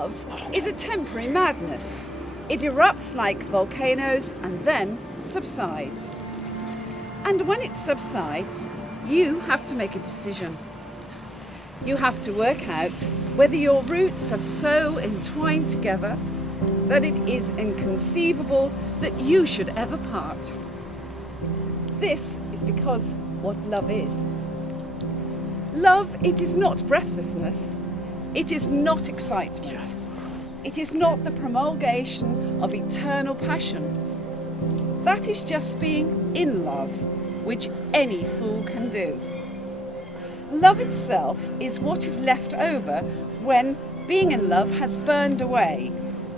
love is a temporary madness. It erupts like volcanoes and then subsides. And when it subsides, you have to make a decision. You have to work out whether your roots have so entwined together that it is inconceivable that you should ever part. This is because what love is. Love, it is not breathlessness. It is not excitement. It is not the promulgation of eternal passion. That is just being in love, which any fool can do. Love itself is what is left over when being in love has burned away,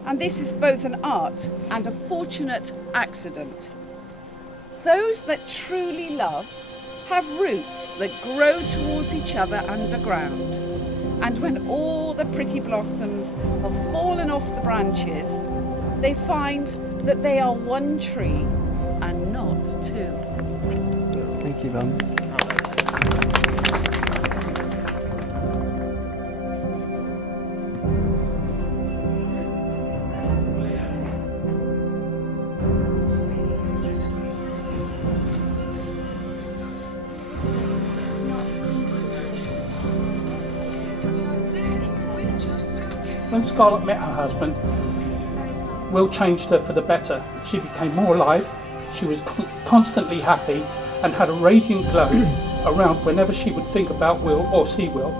and this is both an art and a fortunate accident. Those that truly love have roots that grow towards each other underground, and when all the pretty blossoms have fallen off the branches, they find that they are one tree and not two. Thank you, Mum. When Scarlett met her husband, Will changed her for the better. She became more alive, she was constantly happy and had a radiant glow around whenever she would think about Will or see Will.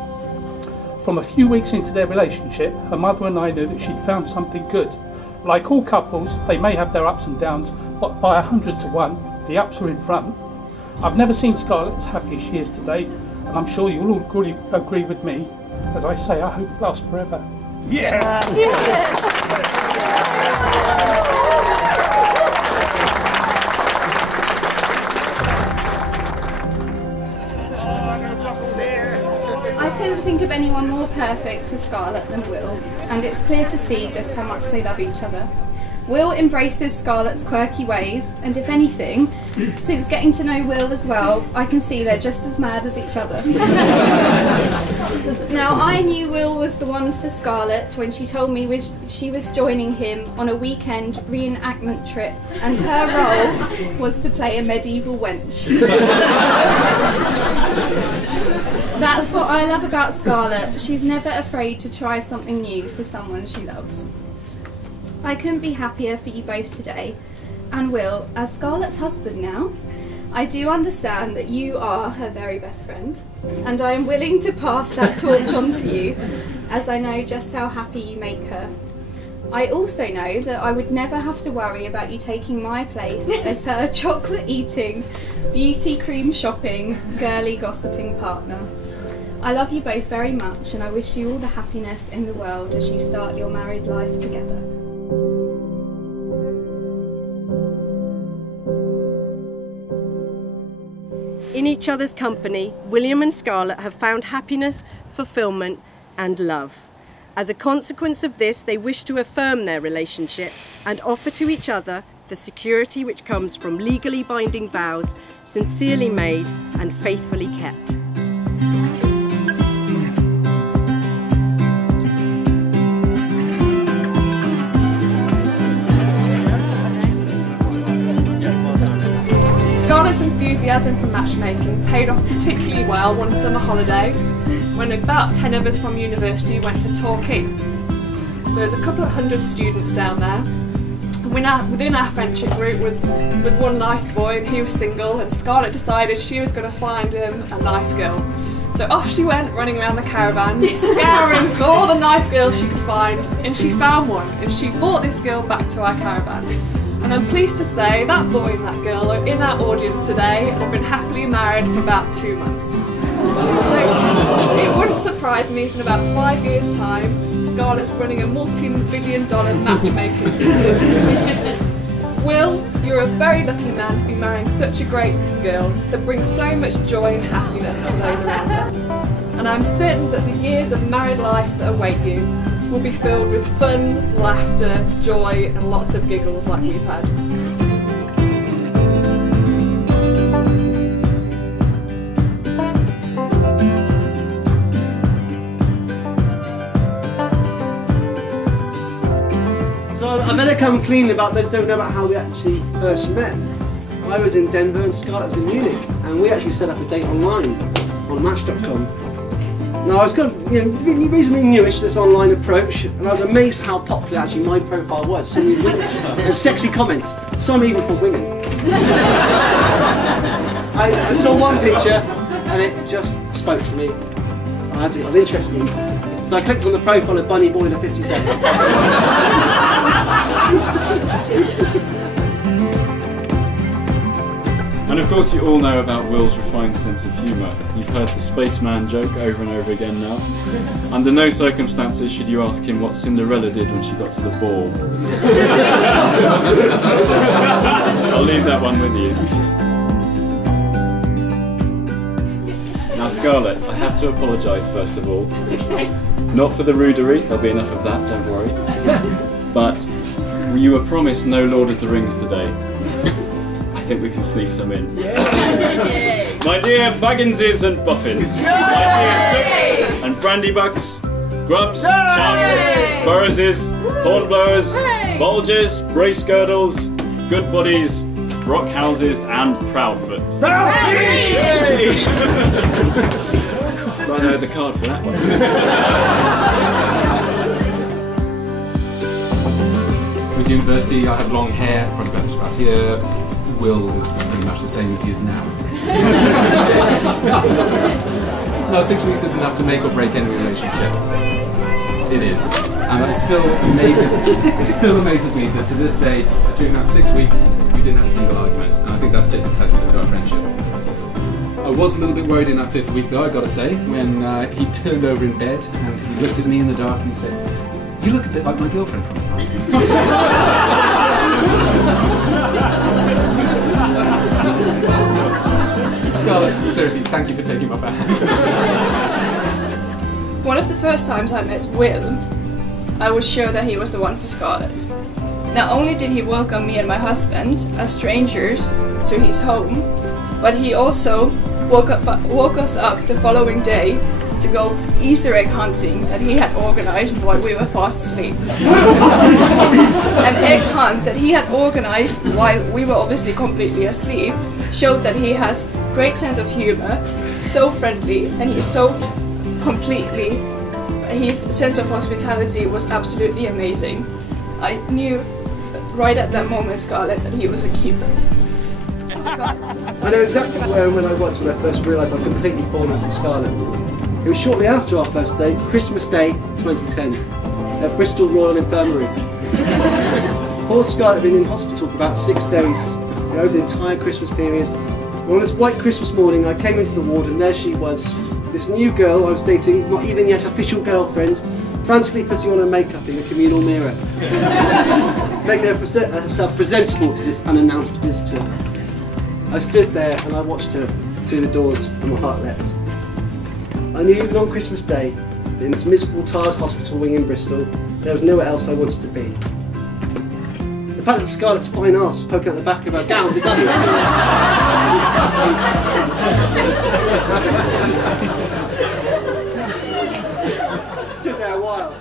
From a few weeks into their relationship, her mother and I knew that she'd found something good. Like all couples, they may have their ups and downs, but by 100 to 1, the ups are in front. I've never seen Scarlett as happy as she is today, and I'm sure you'll all agree with me. As I say, I hope it lasts forever. Yes! I couldn't think of anyone more perfect for Scarlett than Will, and it's clear to see just how much they love each other. Will embraces Scarlett's quirky ways, and if anything, since getting to know Will as well, I can see they're just as mad as each other. Now, I knew Will was the one for Scarlett when she told me she was joining him on a weekend reenactment trip, and her role was to play a medieval wench. That's what I love about Scarlett. She's never afraid to try something new for someone she loves. I couldn't be happier for you both today. And Will, as Scarlett's husband now, I do understand that you are her very best friend, and I am willing to pass that torch on to you, as I know just how happy you make her. I also know that I would never have to worry about you taking my place as her chocolate-eating, beauty cream shopping, girly gossiping partner. I love you both very much, and I wish you all the happiness in the world as you start your married life together. In each other's company, William and Scarlett have found happiness, fulfilment, and love. As a consequence of this, they wish to affirm their relationship and offer to each other the security which comes from legally binding vows, sincerely made and faithfully kept. Scarlett's enthusiasm for matchmaking paid off particularly well one summer holiday when about 10 of us from university went to Torquay. There was a couple of hundred students down there. Within our friendship group was one nice boy, and he was single, and Scarlett decided she was going to find him a nice girl. So off she went, running around the caravan, scouring for all the nice girls she could find, and she found one, and she brought this girl back to our caravan. And I'm pleased to say that boy and that girl are in our audience today and have been happily married for about 2 months. So it wouldn't surprise me if in about 5 years' time, Scarlett's running a multi-billion-dollar matchmaking business. Will, you're a very lucky man to be marrying such a great girl that brings so much joy and happiness to those around her. And I'm certain that the years of married life that await you will be filled with fun, laughter, joy and lots of giggles like we've had. Well, I better come clean about those who don't know about how we actually first met. I was in Denver and Scarlett was in Munich, and we actually set up a date online on Match.com. Now I was kind of, reasonably newish to this online approach, and I was amazed how popular actually my profile was. So many winks and sexy comments, some even from women. I saw one picture, and it just spoke to me. I was interested. So I clicked on the profile of Bunny Boiler 57. And of course you all know about Will's refined sense of humour. You've heard the spaceman joke over and over again now. Under no circumstances should you ask him what Cinderella did when she got to the ball. I'll leave that one with you. Now Scarlett, I have to apologise first of all. Not for the rudery, there'll be enough of that, don't worry. But you were promised no Lord of the Rings today. I think we can sneak some in. My dear Bagginses and Buffins, my dear Tooks and Brandybucks, Grubs, Chums, Burroughses, Hornblowers, Bulges, Brace Girdles, Good Buddies, Rockhouses and Proudfoots. Yay! I know the card for that one. I was at university, I had long hair, probably about here. Will is pretty much the same as he is now. No, 6 weeks is enough to make or break any relationship. It is. And it still amazes me that to this day, during that 6 weeks, we didn't have a single argument. And I think that's just a testament to our friendship. I was a little bit worried in that 5th week though, I gotta say, when he turned over in bed and he looked at me in the dark and he said, "You look a bit like my girlfriend from home." Scarlett, seriously, thank you for taking my hands. One of the first times I met Will, I was sure that he was the one for Scarlett. Not only did he welcome me and my husband as strangers to his home, but he also woke us up the following day to go Easter egg hunting that he had organized while we were fast asleep. An egg hunt that he had organized while we were obviously completely asleep showed that he has great sense of humor, so friendly, and he's so completely, his sense of hospitality was absolutely amazing. I knew right at that moment, Scarlett, that he was a keeper. I know exactly where and when I was when I first realised I'd completely fallen for Scarlett. It was shortly after our first date, Christmas Day 2010, at Bristol Royal Infirmary. Poor Scarlett had been in hospital for about 6 days, over the entire Christmas period. On this white Christmas morning, I came into the ward and there she was, this new girl I was dating, not even yet official girlfriend, frantically putting on her makeup in the communal mirror, making herself presentable to this unannounced visitor. I stood there and I watched her through the doors and my heart leapt. I knew even on Christmas Day that in this miserable, tired hospital wing in Bristol, there was nowhere else I wanted to be. The fact that Scarlett's fine arse was poking out the back of her gown did nothing. Stood there a while.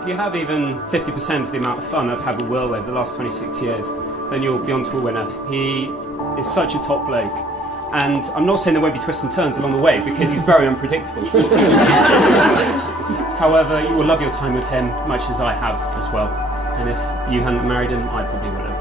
If you have even 50% of the amount of fun I've had with Will over the last 26 years, then you're beyond to a winner. He is such a top bloke. And I'm not saying there won't be twists and turns along the way, because he's very unpredictable. However, you will love your time with him, much as I have as well. And if you hadn't married him, I probably would have.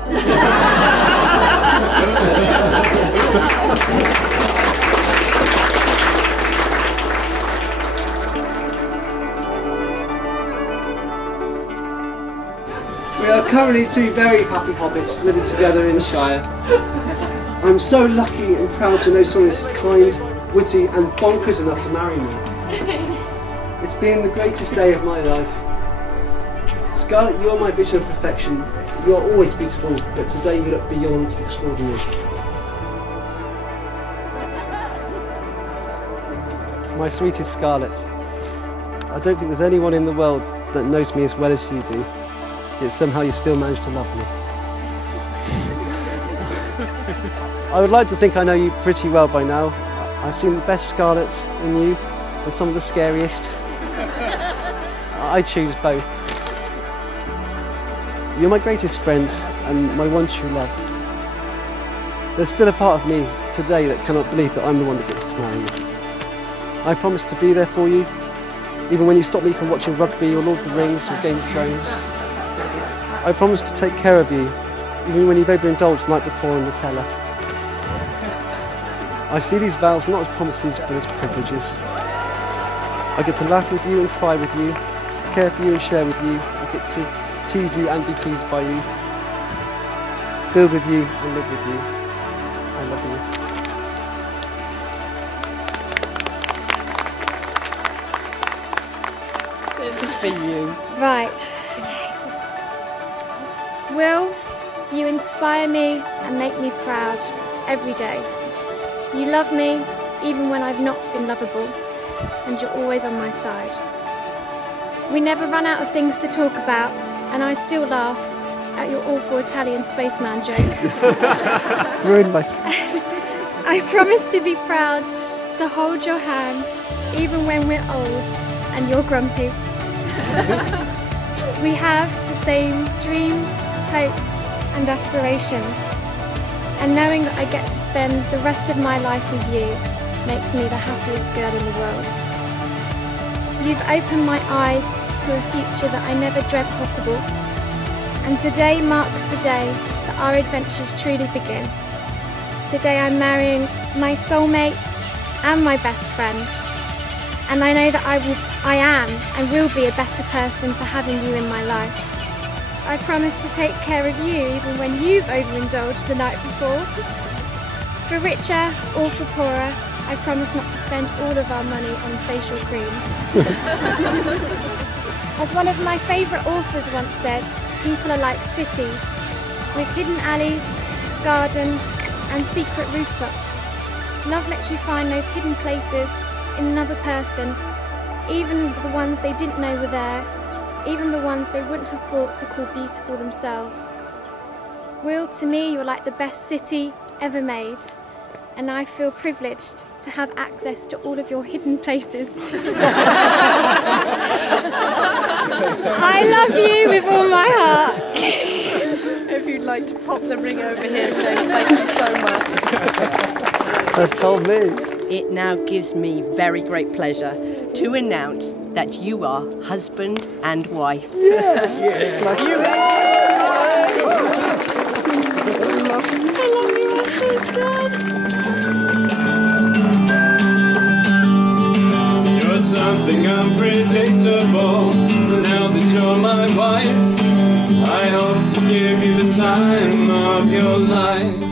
We are currently two very happy hobbits living together in the Shire. I'm so lucky and proud to know someone who's kind, witty and bonkers enough to marry me. It's been the greatest day of my life. Scarlett, you are my vision of perfection. You are always beautiful, but today you look beyond extraordinary. My sweetest Scarlett, I don't think there's anyone in the world that that knows me as well as you do, yet somehow you still manage to love me. I would like to think I know you pretty well by now. I've seen the best Scarlett in you and some of the scariest. I choose both. You're my greatest friend and my one true love. There's still a part of me today that cannot believe that I'm the one that gets to marry you. I promise to be there for you, even when you stop me from watching rugby or Lord of the Rings or Game of Thrones. I promise to take care of you, even when you've overindulged the night before on Nutella. I see these vows not as promises but as privileges. I get to laugh with you and cry with you, care for you and share with you. I get to tease you and be teased by you, build with you and live with you. I love you. This is for you. Right. Will, you inspire me and make me proud every day. You love me even when I've not been lovable, and you're always on my side. We never run out of things to talk about, and I still laugh at your awful Italian spaceman joke. Ruined my... I promise to be proud to hold your hand even when we're old and you're grumpy. We have the same dreams, hopes and aspirations, and knowing that I get to spend the rest of my life with you makes me the happiest girl in the world. You've opened my eyes to a future that I never dreamt possible, and today marks the day that our adventures truly begin. Today I'm marrying my soulmate and my best friend, and I know that I am and will be a better person for having you in my life. I promise to take care of you even when you've overindulged the night before. For richer or for poorer, I promise not to spend all of our money on facial creams. As one of my favourite authors once said, people are like cities, with hidden alleys, gardens and secret rooftops. Love lets you find those hidden places in another person, even the ones they didn't know were there, even the ones they wouldn't have thought to call beautiful themselves. Will, to me, you're like the best city ever made, and I feel privileged to have access to all of your hidden places. I love you with all my heart. If you'd like to pop the ring over here, James, thank you so much. That's all me. It now gives me very great pleasure to announce that you are husband and wife. Yeah. You're something unpredictable. Now that you're my wife, I hope to give you the time of your life.